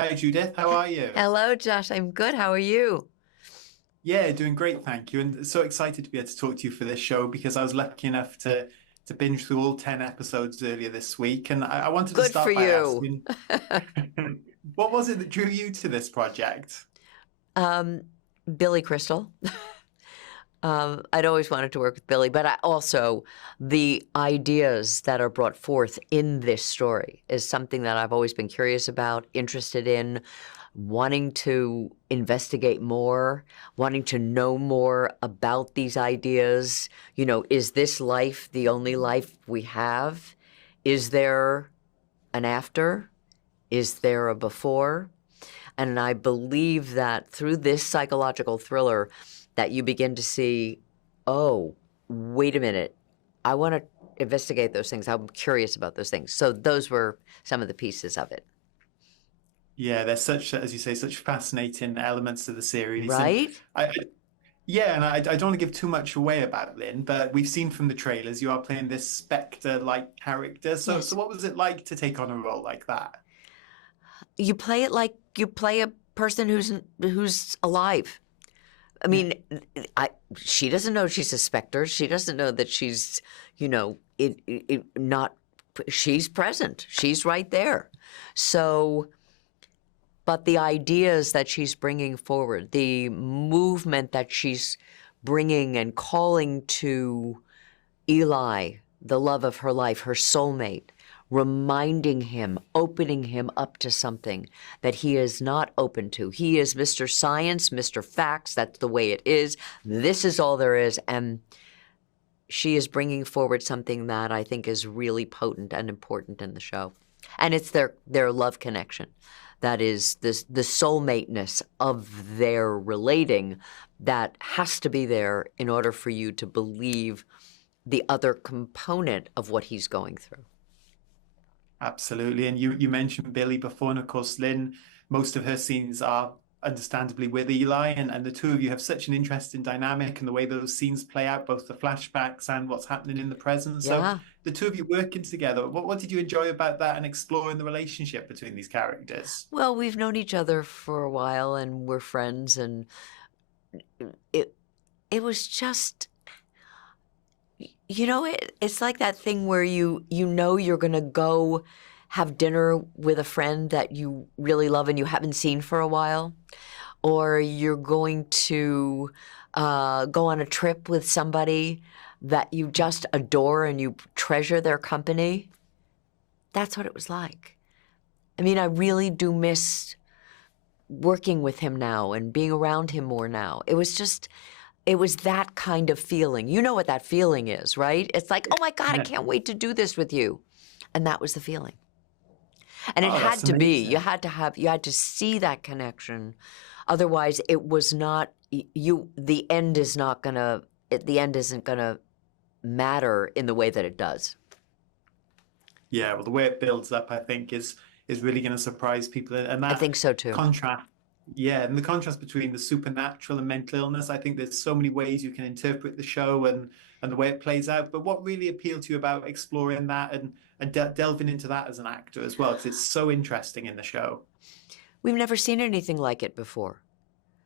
Hi, Judith. How are you? Hello, Josh. I'm good. How are you? Yeah, doing great, thank you. And so excited to be able to talk to you for this show because I was lucky enough to binge through all 10 episodes earlier this week. And I wanted to Good for start by you. asking, what was it that drew you to this project? Um, Billy Crystal. I'd always wanted to work with Billy, but I also the ideas that are brought forth in this story is something that I've always been curious about, interested in, wanting to investigate more, wanting to know more about these ideas. Is this life the only life we have? Is there an after? Is there a before? And I believe that through this psychological thriller that you begin to see, oh, wait a minute. I want to investigate those things. I'm curious about those things. So those were some of the pieces of it. Yeah, there's such, as you say, such fascinating elements to the series. And Right? yeah, and I don't want to give too much away about Lynn, but we've seen from the trailers you are playing this Spectre-like character. So Yes. what was it like to take on a role like that? You play it like you play a person who's alive. I Yeah. mean, she doesn't know she's a specter. She doesn't know that she's, not. She's present. She's right there. So, but the ideas that she's bringing forward, the movement that she's bringing and calling to Eli, the love of her life, her soulmate, reminding him, opening him up to something that he is not open to. He is Mr. Science, Mr. Facts. That's the way it is. This is all there is. And she is bringing forward something that I think is really potent and important in the show. And it's their love connection. That is the soulmateness of their relating that has to be there in order for you to believe the other component of what he's going through. Absolutely. And you mentioned Billy before, and of course, Lynn, most of her scenes are understandably with Eli, and the two of you have such an interesting dynamic and the way those scenes play out, both the flashbacks and what's happening in the present. So Yeah. the two of you working together, what did you enjoy about that and exploring the relationship between these characters? Well, we've known each other for a while and we're friends and it it was just it's like that thing where you know you're going to go have dinner with a friend that you really love and you haven't seen for a while, or you're going to go on a trip with somebody that you just adore and you treasure their company. That's what it was like. I mean, I really do miss working with him now and being around him more now. It was that kind of feeling. You know what that feeling is, right? It's like, oh my God, I Yeah. can't wait to do this with you. And that was the feeling. And it Oh, that's had to be. amazing. You had to see that connection. Otherwise, it was not, the end is not gonna, the end isn't gonna matter in the way that it does. Yeah, well, the way it builds up, I think, is really going to surprise people, and I that think so too. contrast. Yeah, and the contrast between the supernatural and mental illness, I think there's so many ways you can interpret the show and the way it plays out. But what really appealed to you about exploring that and delving into that as an actor as well, because it's so interesting in the show. We've never seen anything like it before.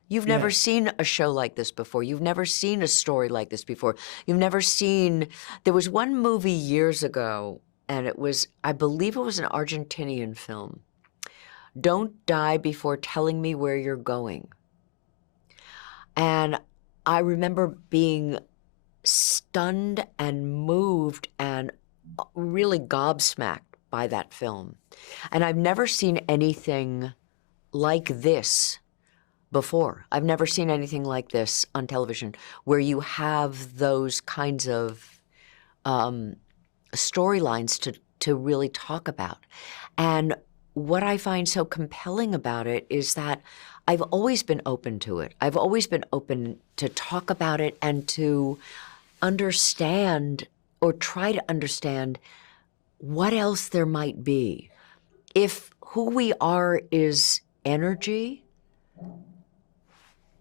You've never Yeah. seen a show like this before. You've never seen a story like this before. You've never seen. There was one movie years ago, and I believe it was an Argentinian film. Don't Die Before Telling Me Where You're Going. And I remember being stunned and moved and really gobsmacked by that film. And I've never seen anything like this before. I've never seen anything like this on television where you have those kinds of um, storylines to really talk about. And what I find so compelling about it is that I've always been open to it. I've always been open to talk about it and to understand or try to understand what else there might be. If who we are is energy,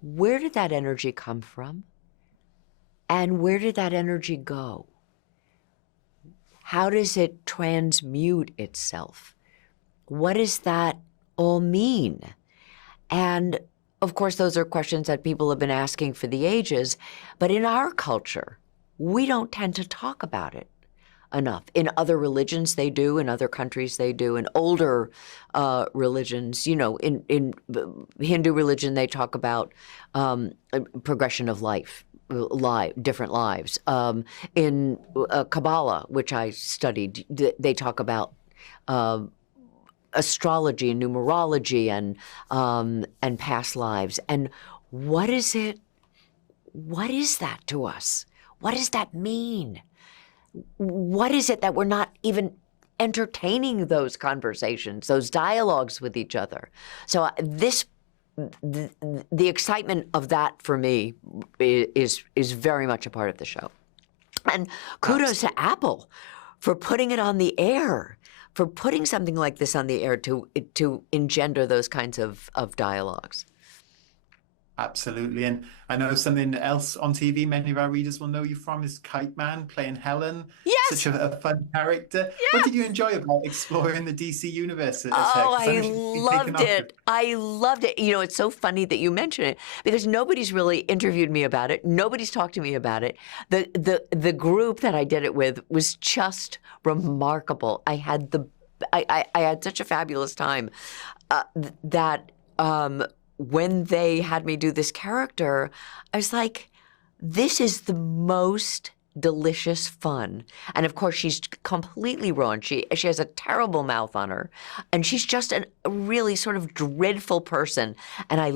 where did that energy come from? And where did that energy go? How does it transmute itself? What is that? all mean? And of course, those are questions that people have been asking for the ages. But in our culture, we don't tend to talk about it enough. In other religions, they do. In other countries, they do. In older religions, you know, in Hindu religion, they talk about progression of life, different lives. In Kabbalah, which I studied, they talk about astrology and numerology and past lives. And what is it? What is that to us? What does that mean? What is it that we're not even entertaining those conversations, those dialogues with each other? So the excitement of that for me is very much a part of the show. And kudos to Apple for putting it on the air, for putting something like this on the air to engender those kinds of dialogues. Absolutely. And I know something else on TV many of our readers will know you from is Kite Man playing Helen. Yes. Such a fun character. Yes. What did you enjoy about exploring the DC universe as her? Oh, I loved it. I loved it. You know, it's so funny that you mention it because nobody's really interviewed me about it. Nobody's talked to me about it. The group that I did it with was just remarkable. I had such a fabulous time that when they had me do this character, I was like, this is the most delicious fun. And of course, she's completely raunchy. She has a terrible mouth on her. And she's just a really sort of dreadful person. And I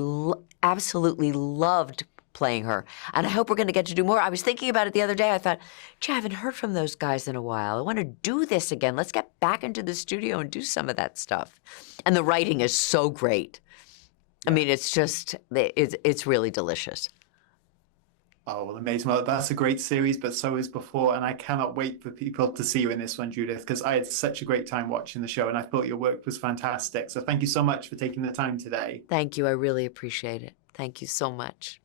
absolutely loved playing her. And I hope we're going to get to do more. I was thinking about it the other day. I thought, gee, I haven't heard from those guys in a while. I want to do this again. Let's get back into the studio and do some of that stuff. And the writing is so great. I mean, it's just, it's really delicious. Oh, well, amazing. Well, that's a great series, but so is Before. And I cannot wait for people to see you in this one, Judith, because I had such a great time watching the show and I thought your work was fantastic. So thank you so much for taking the time today. Thank you. I really appreciate it. Thank you so much.